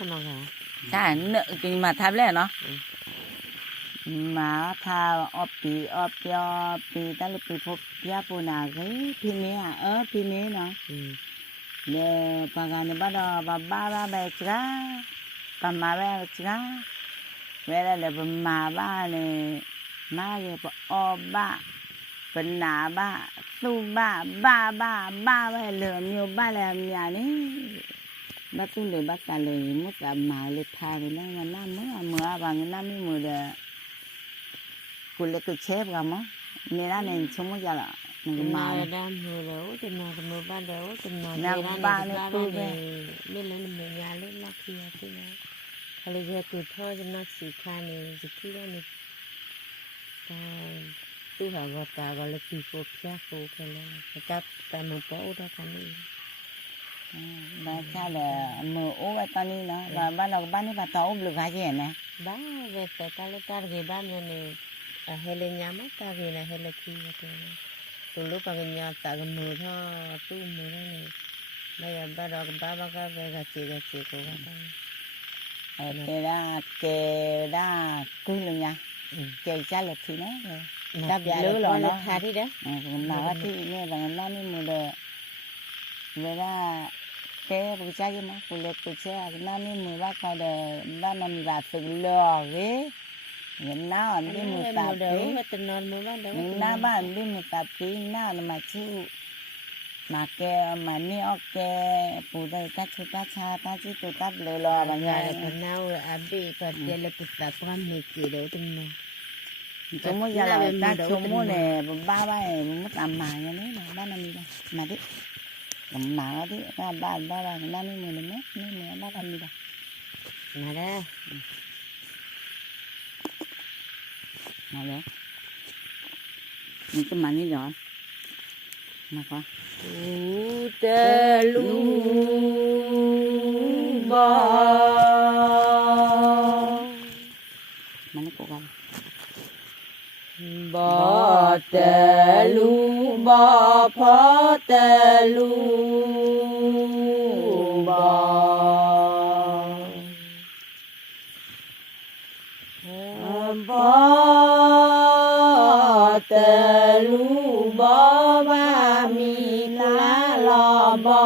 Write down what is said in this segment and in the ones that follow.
sao mà cả chả nợ cái mà tham lẽ nó mà tha opi ta lúc phô pia po na cái pine à pine nó le pagane bado ba chra pa ma chra về là mà ba này má cái ba phần nà ba tu ba ba lừa nhiều ba là nhà đấy ba tu lừa ba cả lừa mất cả mà lừa thà rồi nó mà năm mưa bằng năm mươi mùa là cô lấy cái chép cả mà nên là nên chúng mới giờ là mình mà đang mưa đâu thì mà mưa ban đâu thì mà ba này tu về bên là mình nhà lên là kia thì kalau dia tu thôi cho nó xì khan này chỉ khi đó này tu hả gọi ta gọi là kỳ phô pia phô cái là ta một bộ đó cái này bà cha là mưa ố cái tao ní nó và ban đầu ban ní bà tao ốp được cái gì này ba về ta lấy ta cái ban này hay lên nhà mắt ta cái này hay là kia cái từ lúc bà cái nhà ta cái mưa thôi tu mưa này bây giờ ba đó ba cái về cái chị của kề đa cúi luôn nha kề cha lực thì nó ta bị lứa lo nó tha đi đó mà thì nghe rằng nó nên mùa đời về ra cái bữa cha cái nó phụ lực của cha nó nên mùa ba coi đời ba năm gà tự lò ghế những nó anh đi mùa tạt những nó ba anh đi mùa tạt tí nó mà chịu mà cái mà neo cái phụ đây ta chú ta cha ta chỉ tụt ta lò bằng nhà phần nào abi phần kia là tụt ta quan mì kì đấy từng mà chúng mới giờ là ta chúng mới nè ba này mất làm mà như thế này ba năm đi đâu mà đấy mà đấy ba nó đi mười mét nên ba năm đi đâu mà đó mà đấy những cái màn đi rồi mà có tê lu bò mà nó cố gắng bò tê lu bò phó tê lu bò bò tê lu bò ba mi lá lò bò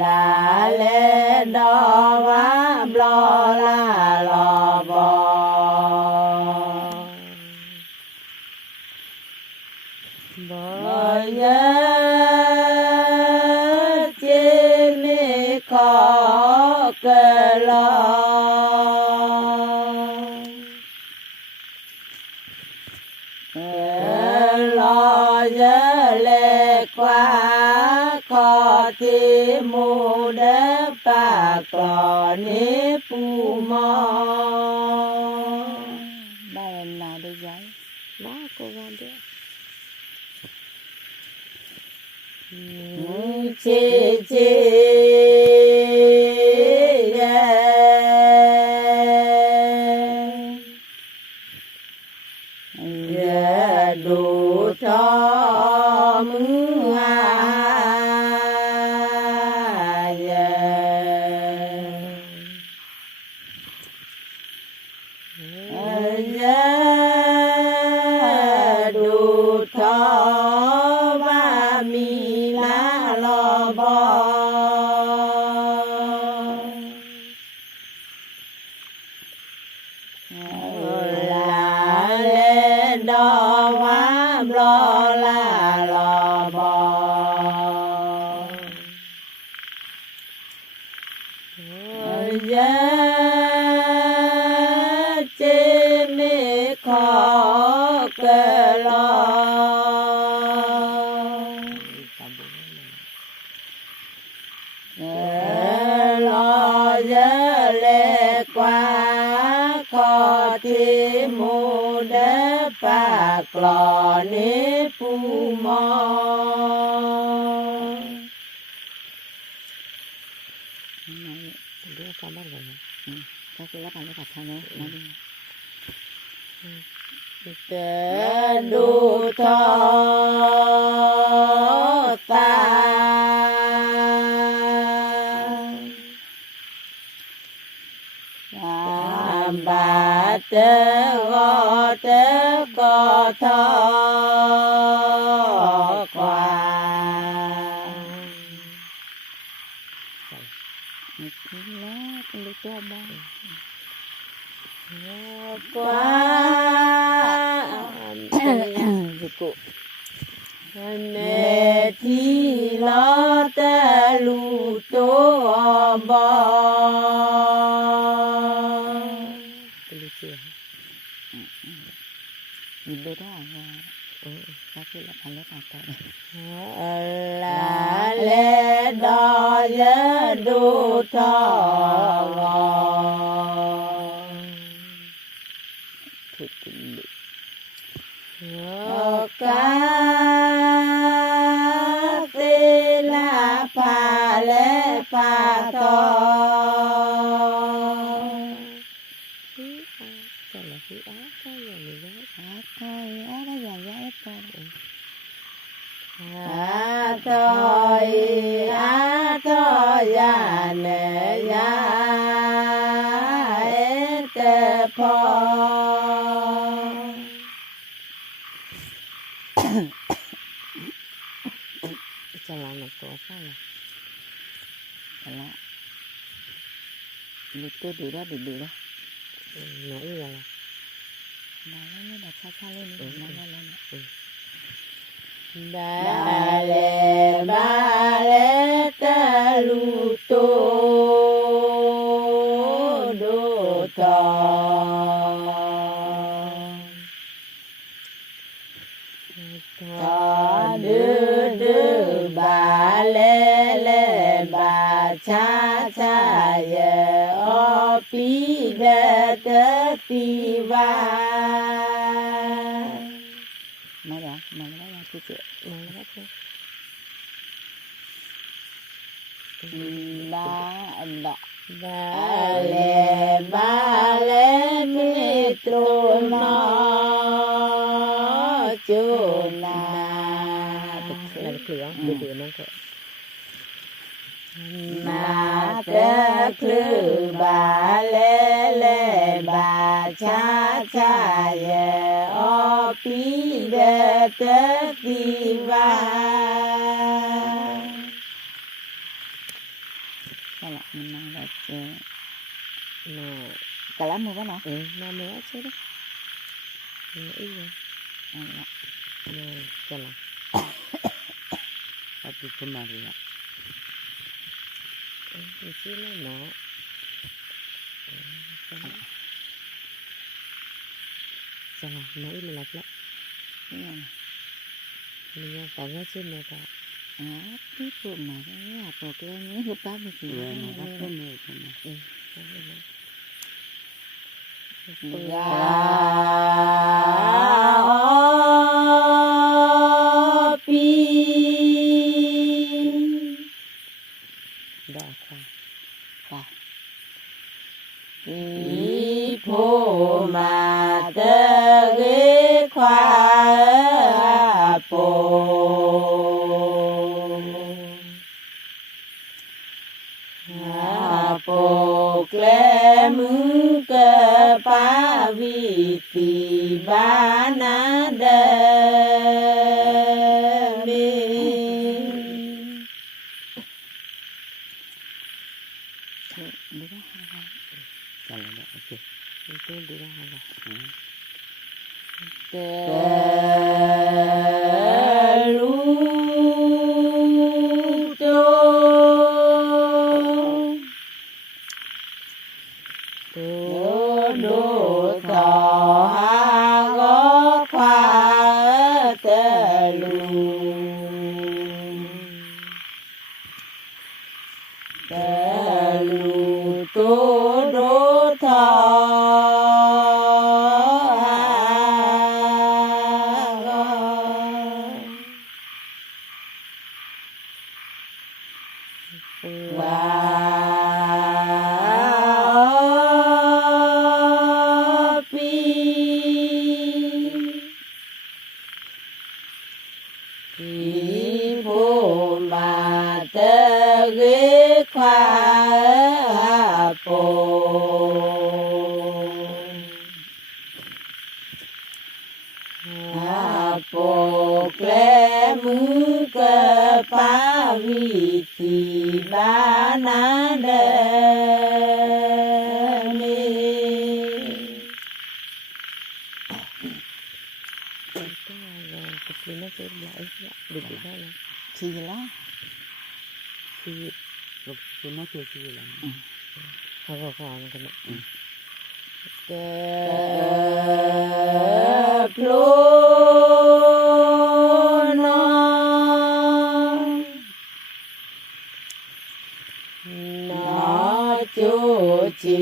la lê đò vá blo la lò bò bò nhớ chim khó cơ lo giờ lệ quá khó thì mù đế bà có ní phù mò ba lần nào đi giấy đó cô con đấy chi đủ cho mưa đủ cho ba mi lá lò bò la lê đò vá blo la lò bò giờ chim khó cơ lo lo giờ lệ quá khó thì mù đế bạc lò ní phù mò các cái lắp ăn cái thằng đấy nó đi tê đu thọ เตวอเตกอทอกวานี่คือแล้วเป็นลูกตัวบ้างกว่าดิกุเนที่ลอตะลูตัวบอเป็นลูกเสือยินดีได้ว่าก็คือละพันละปากกันลาเลดอยดูทองถูกกินกาเตลาพาเลปาทองจะละที่ก็อย่างนี้ก็อะไรอย่างนี้ก็ทอยทอยาเนยาเตพอจะลองหนักตัวใช่ไหมแล้วดูตัวดูได้ดูได้nói gì là nói lên là cha lên nói lên ba lê ta lu tô đô tò đưa bà lê bà cha cha ye o pi de te ti va mà đó chị mà đó chứ ba lê mi tro no chu na là cửa cửa nó cửa mà tê khứ bà lê bà cha cha ye o pi de te ti va cái là mình mang ra chơi mà cả lắm mua nó mà mua chơi đấy ít rồi cho là tapi kemarin ya di sini nak salah mau ini lagi ini tanya sih mereka itu mana apa kayaknya lupa begitu apa nih ya phô mà tơ ghế khoa bồ bồ kle mưng cơ pa vi tì ba na đê itu dia ada telu to do to ha go kwa telu to do to phô mà tơ ghế khoa bồ pa vi chi ba na de me cái nó cái lại được cái đó là chi la thì cái nó chơi chi la họ có cái này ke plo no nó chú chỉ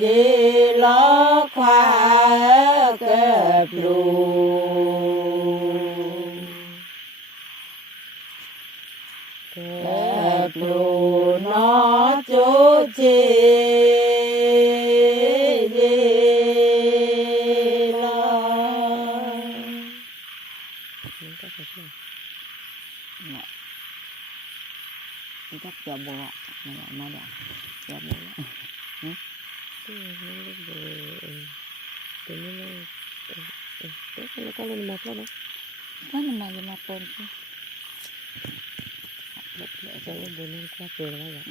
dễ lo khoa ke plo nó chú chỉ chắc cho bộ này nó đã cho bộ cái nó có lên mặt luôn đó có nhưng mà mặt tên chứ cho nó buồn lên qua cười là vậy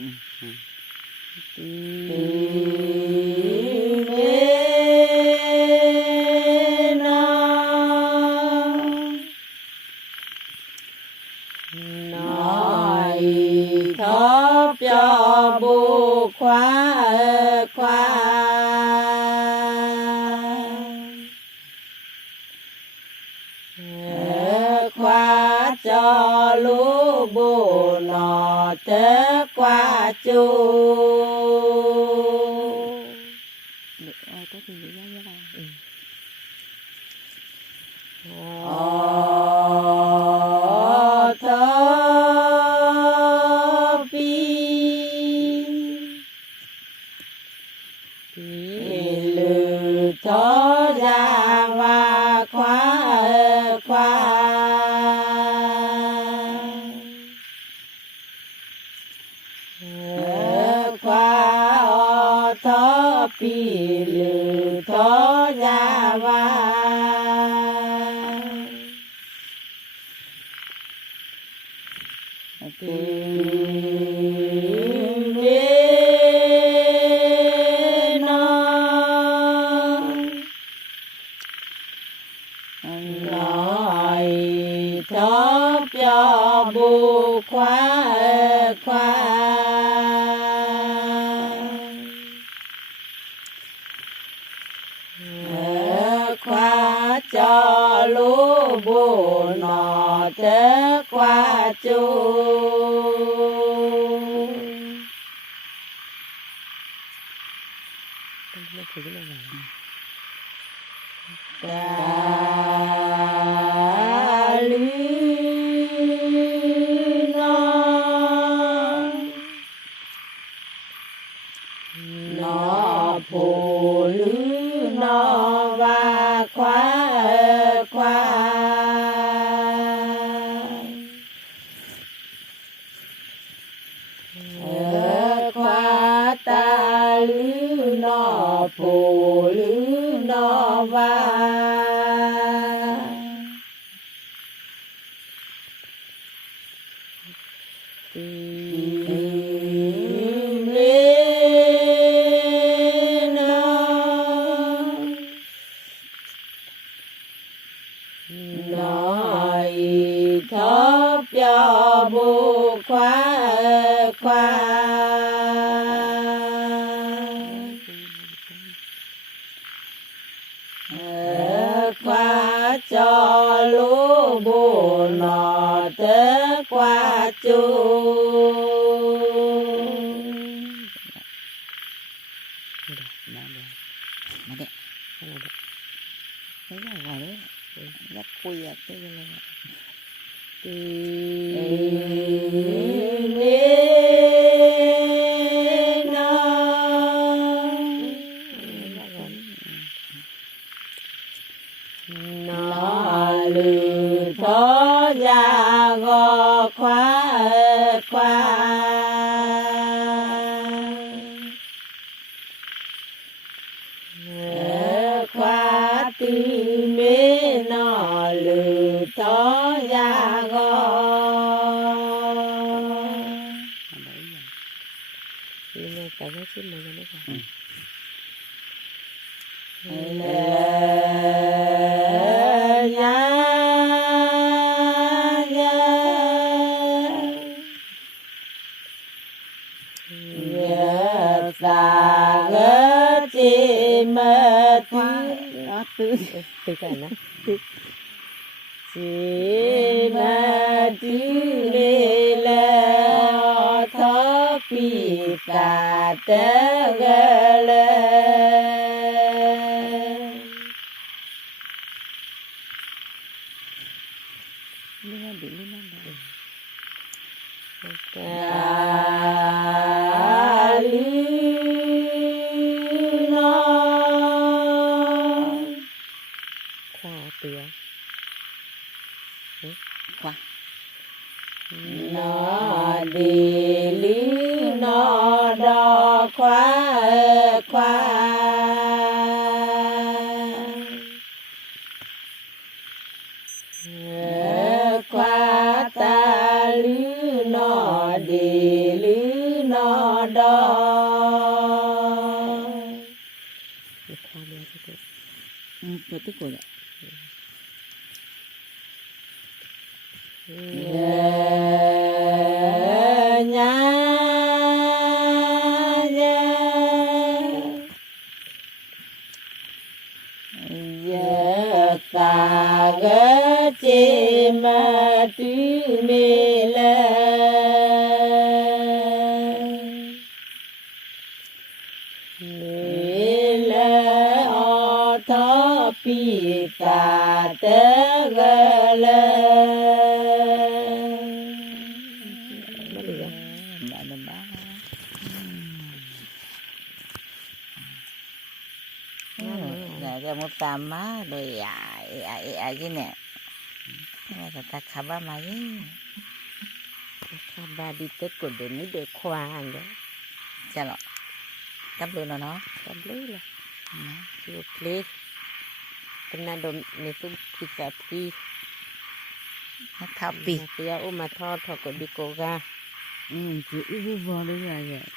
thóp cho bu khóa cho lũ bù nọ té qua chu được ơi có gì giá giá đâu thơ pi lư thơ ra và khóa thơ pi lư thơ ra và thóp cho bu khóa cho lũ bù nọ té qua chu ca lư nó phù lư nó và khóa ta lư nó phù lư nó và nói thóp cho bu khóa cho lũ bù nọ té qua chu thấy là ngoài đấy rất khuya cái này nó lư thó ra gò khóa tư mê nó lư thó ra gò tại cái chim này nó cả từ cả nó chỉ mà tu lê la thọ pi ta te gale lina bị lina nó đi lý nó đo khoa ta lứ nó đi lứ nó đo cái tức của ta gỡ chế mà tu mê la mê la o thọ pi ta te gỡ la cái một tam má rồi ai cái nè mà ta khaba mà ấy khaba đi tết của đứa ní để khoa hàng đó chả lọ cắm luôn nó cắm luôn là chụp lên cái đồ này cũng thịt cà phê nó thao bì bây giờ ôm mà thọ của đi cô ga chỉ uống vào đấy là vậy